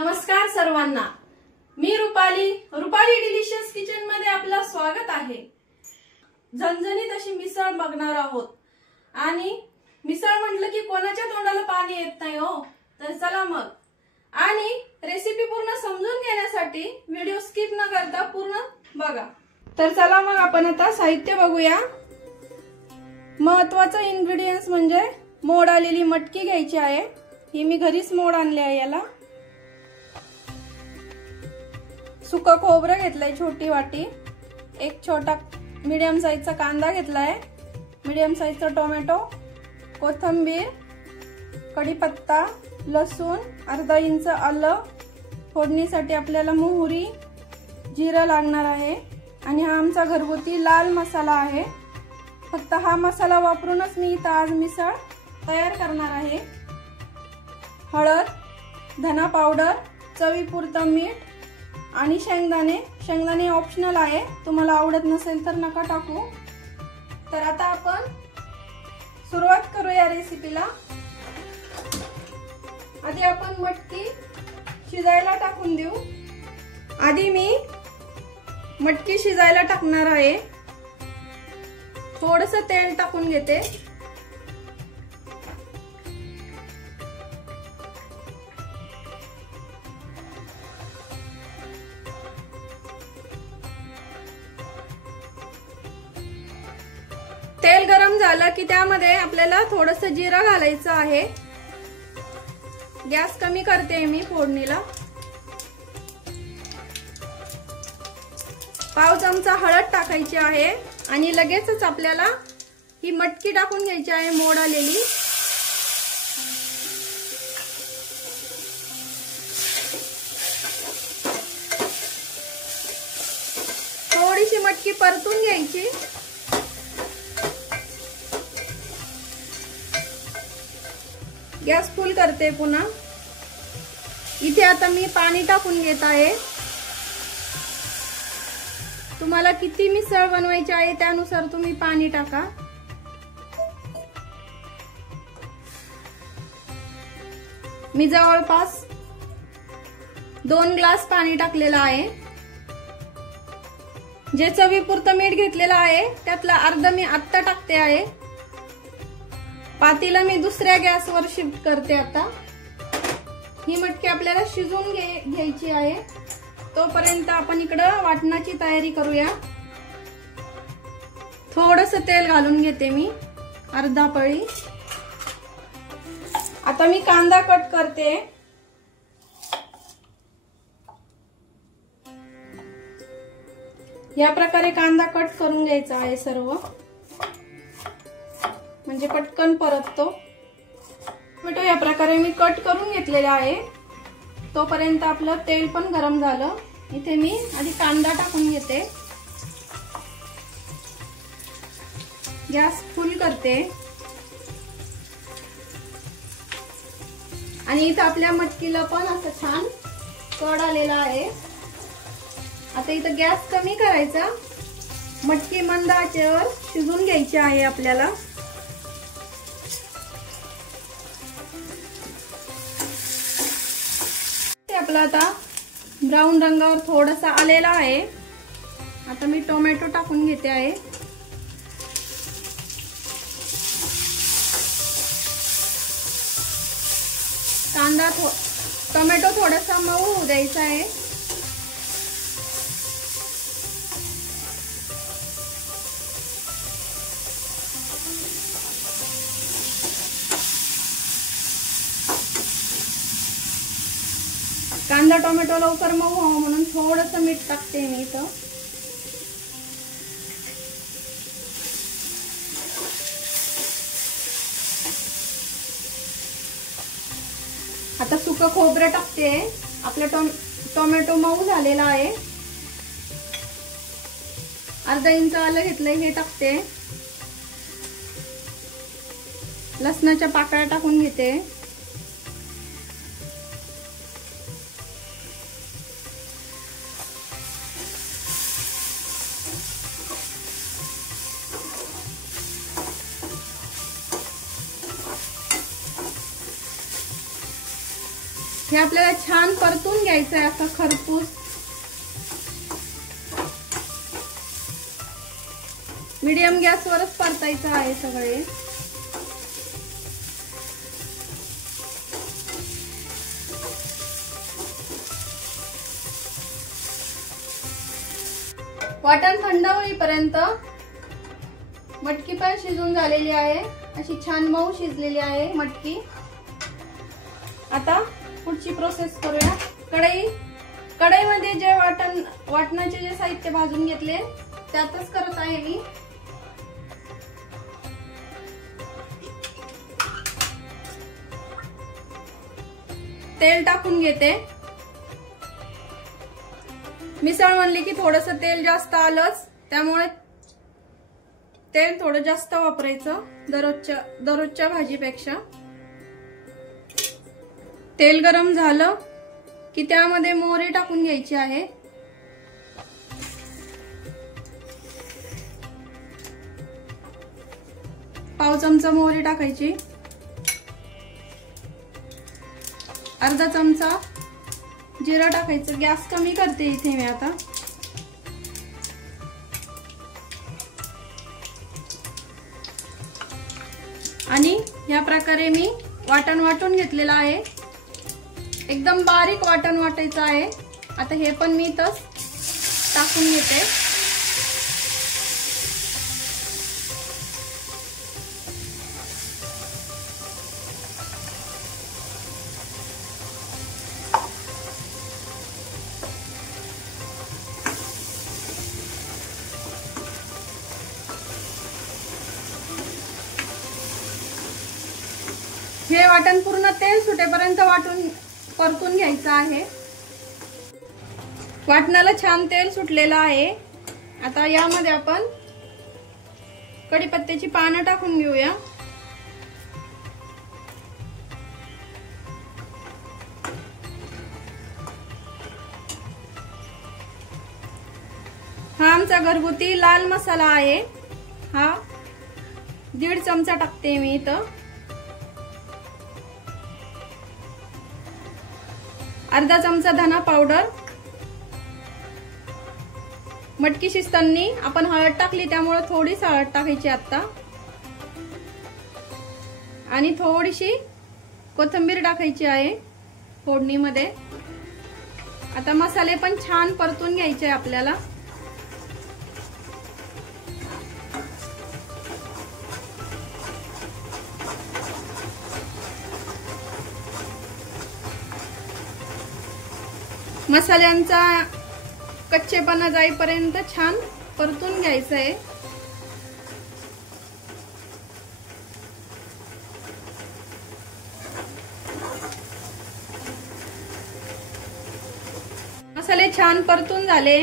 नमस्कार सर्वांना, मी Rupali delicious kitchen मध्ये आपलं स्वागत आहे। झणझणीत अशी मिसळ बघणार आहोत आणि मिसळ म्हटलं की कोणाच्या तोंडाला पाणी येत नाही हो। तर चला मग, आणि रेसिपी पूर्ण समजून घेण्यासाठी व्हिडिओ स्किप न करता पूर्ण बघा। तर चला मग आपण आता साहित्य बघूया। महत्त्वाचं इन्ग्रेडियंट्स म्हणजे मोड आलेली मटकी घ्यायची आहे। ही मी घरीच मोड आणली आहे। याला सुका खोबरं घेतलंय छोटी वाटी, एक छोटा मीडियम साइजचा कांदा घेतलाय, मीडियम साइजचा टोमॅटो, कोथिंबीर, कढीपत्ता, लसूण, अर्धा इंच आलं, फोडणीसाठी आपल्याला मोहरी, जिरं लागणार आहे आणि हा आमचा घरगुती लाल मसाला आहे। फक्त हा मसाला वापरूनच मी इथं आज मिसळ तयार करणार आहे। हळद, धना पावडर, चवीपुरतं मीठ आणि शेंगदाणे ऑप्शनल आहे, तुम्हाला आवडत नसेल तर नका टाकू। तर आता आपण सुरुवात करूया रेसिपीला। आधी आपण मटकी शिजायला टाकून देऊ। आधी मी मटकी शिजायला टाकणार आहे। थोडंसं तेल टाकून घेते। तेल गरम झालं की त्यामध्ये आपल्याला थोडंसं जिरं घालायचं आहे। गॅस कमी करते मी फोडणीला। पाव चमचा हळद टाकायची आहे आणि लगेचच आपल्याला ही मटकी टाकून घ्यायची आहे मोड आलेली। थोडीशी मटकी परतून घ्यायची। गॅस फुल करते पुन्हा। इथे आता मी पाणी टाकून घेत आहे। तुम्हाला किती मिसळ बनवायची आहे त्यानुसार तुम्ही पाणी टाका। मी जवळपास 2 ग्लास पाणी टाकलेलं आहे। जे चवीपुरतं मीठ घेतलेलं आहे त्यातला अर्धा मी आत्ता टाकते आहे। पातीला मी दुसऱ्या गॅसवर शिफ्ट करते। आता ही मटकी आपल्याला शिजवून घ्यायची आहे। तोपर्यंत आपण इकडं वाटणाची तयारी करूया। थोडंसं तेल घालून घेते मी, अर्धा पळी। आता मी कांदा कट करते। या प्रकारे कांदा कट करून घ्यायचा आहे सर्व, म्हणजे पटकन परततो। टोमॅटो या प्रकारे मी कट करून घेतलेले आहे। तोपर्यंत आपलं तेल पण गरम झालं। इथे मी आधी कांदा टाकून घेते। गॅस फुल करते आणि इथं आपल्या मटकीला पण असं छान कड आलेला आहे। आता इथं गॅस कमी करायचा। मटकी मंद आचेवर शिजून घ्यायची आहे आपल्याला। आपला आता ब्राऊन रंगावर थोडासा आलेला आहे। आता मी टोमॅटो टाकून घेते आहे। टोमॅटो थोडासा मऊ होऊ द्यायचा आहे। कांदा टोमॅटो लवकर मऊ व्हावं म्हणून थोडंसं मीठ टाकते मी इथं। आता सुकं खोबरं टाकते। आपला टोमॅटो मऊ झालेला आहे। अर्धा इंच आलं घेतलंय, हे टाकते। लसणाच्या पाकळ्या टाकून घेते। हे आपल्याला छान परतून घ्यायचं आहे असं खरपूस। मीडियम गॅसवरच परतायचं आहे सगळे। वाटण थंड होईपर्यंत मटकी पण शिजून झालेली आहे, अशी छान मऊ शिजलेली आहे मटकी। आता पुढची प्रोसेस करूया। कढईमध्ये जे वाटणाचे जे साहित्य भाजून घेतले त्यातच करत आहे मी। तेल टाकून घेते। मिसळ म्हणली की थोडंसं तेल जास्त आलंच, त्यामुळे तेल थोडं जास्त वापरायचं दररोजच्या भाजीपेक्षा। तेल गरम झालं की त्यामध्ये मोहरी टाकून घ्यायची आहे। पाव चमचा मोहरी टाकायची। अर्धा चमचा जिरा टाकायचं। गॅस कमी करते इथे मी आता। आणि या प्रकारे मी वाटण वाटून घेतलेलं आहे। एकदम बारीक वाटण वाटायचं आहे। आता हे पण मी इथं टाकून घेते। हे वाटण पूर्ण तेल सुटेपर्यंत परतून घ्यायचं आहे। वाटणाला छान तेल सुटलेलं आहे। आता यामध्ये आपण कढीपत्त्याची पानं टाकून घेऊया। हा आमचा घरगुती लाल मसाला आहे। हा 1.5 चमचा टाकते मी इथं। अर्धा चमचा धना पावडर। मटकी शिजताना आपण हळद टाकली त्यामुळे थोडीशी हळद टाकायची आता। आणि थोडीशी कोथिंबीर टाकायची आहे फोडणीमध्ये। आता मसाले पण छान परतून घ्यायचे आपल्याला। मसाल्यांचा कच्चेपणा जाईपर्यंत छान परतून घ्यायचं आहे। मसाले छान परतून झाले।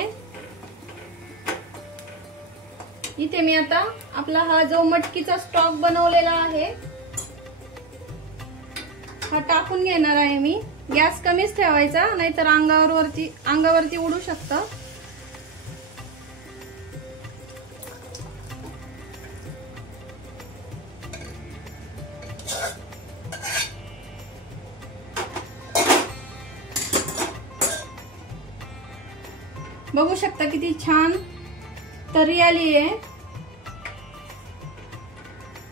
इथे मी आता आपला हा जो मटकीचा स्टॉक बनवलेला आहे हा टाकून घेणार आहे मी। गॅस कमीच ठेवायचा, नाहीतर अंगावरती उडू शकतं। बघू शकता किती छान तरी आली आहे।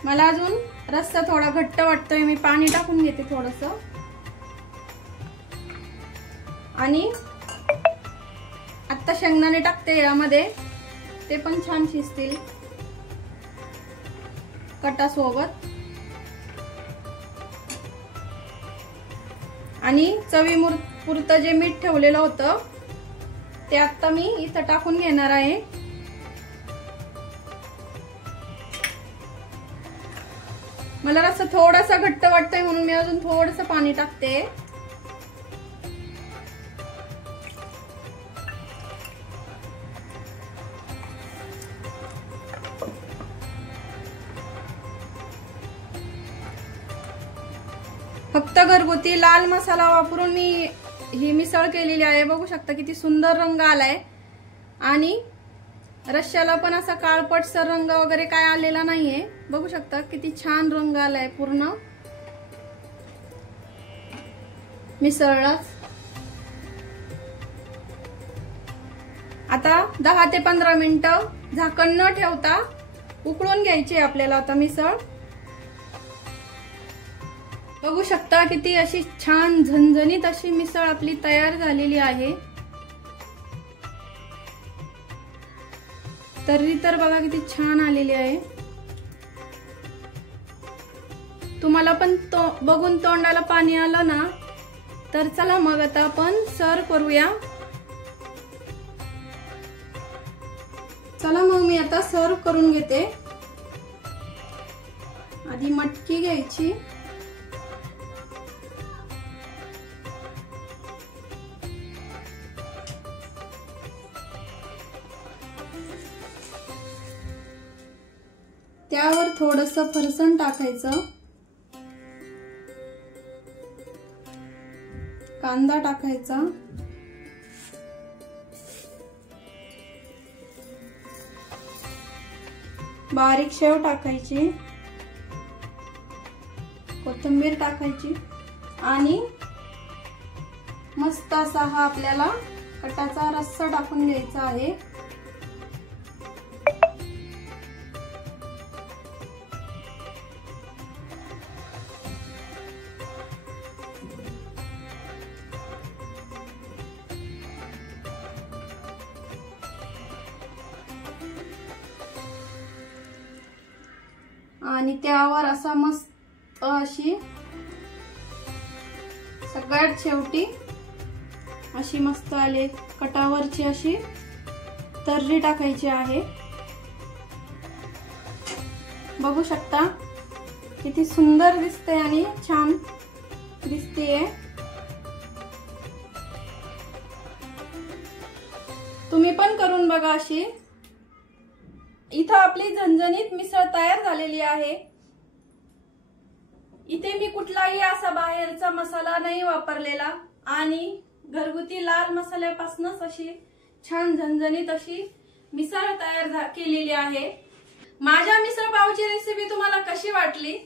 मला अजून रस्सा थोडा घट्ट वाटतोय, मी पाणी टाकून घेते थोडंसं। आणि आता शेंगदाणे टाकते यामध्ये, ते पण छान शिजतील कटासोबत। आणि चवीपुरतं जे मीठ ठेवलेलं होतं ते आता मी इथं टाकून घेणार आहे। मला रस्सा थोडासा घट्ट वाटतोय म्हणून मी अजून थोडंसं पाणी टाकते। फक्त घरगुती लाल मसाला वापरून मी ही मिसळ केलेली आहे। बघू शकता किती सुंदर रंग आलाय। आणि रश्श्याला पण असा काळपटसर रंग वगैरे काय आलेला नाहीये। बघू शकता किती छान रंग आलाय पूर्ण। मिसळलाच. आता 10 ते 15 मिनिटं झाकण न ठेवता उकळून घ्यायची आपल्याला आता मिसळ. बघू शकता किती अशी छान झणझणीत अशी मिसळ आपली तयार झालेली आहे. तर्री तर बघा किती छान आलेली आहे. तुम्हाला पण बघून तोंडाला पाणी आलं ना, तर चला मग आता आपण सर्व करूया. चला मग मी आता सर्व करून घेते. आधी मटकी घ्यायची. त्यावर थोडंसं फरसाण टाकायचं. कांदा टाकायचा. बारीक शेव टाकायची. कोथिंबीर टाकायची आणि मस्त असा हा आपल्याला कटाचा रस्सा टाकून घ्यायचा आहे. आणि त्यावर असा मस्त अशी सगळ्यात शेवटी अशी मस्त आले कटावरची अशी तर्री टाकायची आहे. बघू शकता किती सुंदर दिसते आणि छान दिसते. तुम्ही पण करून बघा अशी. इथं आपली झणझणीत मिसळ तयार झालेली आहे. इथे मी कुठलाही असा बाहेरचा मसाला नाही वापरलेला आणि घरगुती लाल मसाल्यापासूनच अशी छान झणझणीत अशी मिसळ तयार केलेली आहे. माझ्या मिसळ पावची रेसिपी तुम्हाला कशी वाटली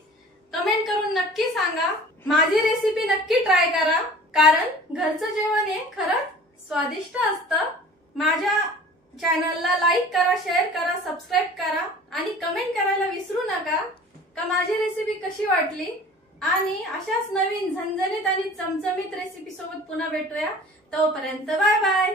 कमेंट करून नक्की सांगा. माझी रेसिपी नक्की ट्राय करा, कारण घरचं जेवण हे खरंच स्वादिष्ट असतं. माझ्या चॅनलला लाईक करा, शेअर करा, सबस्क्राईब करा आणि कमेंट करायला विसरू नका का माझी रेसिपी कशी वाटली. आणि अशाच नवीन झणझणीत आणि चमचमीत रेसिपी सोबत पुन्हा भेटूया. तोपर्यंत बाय बाय.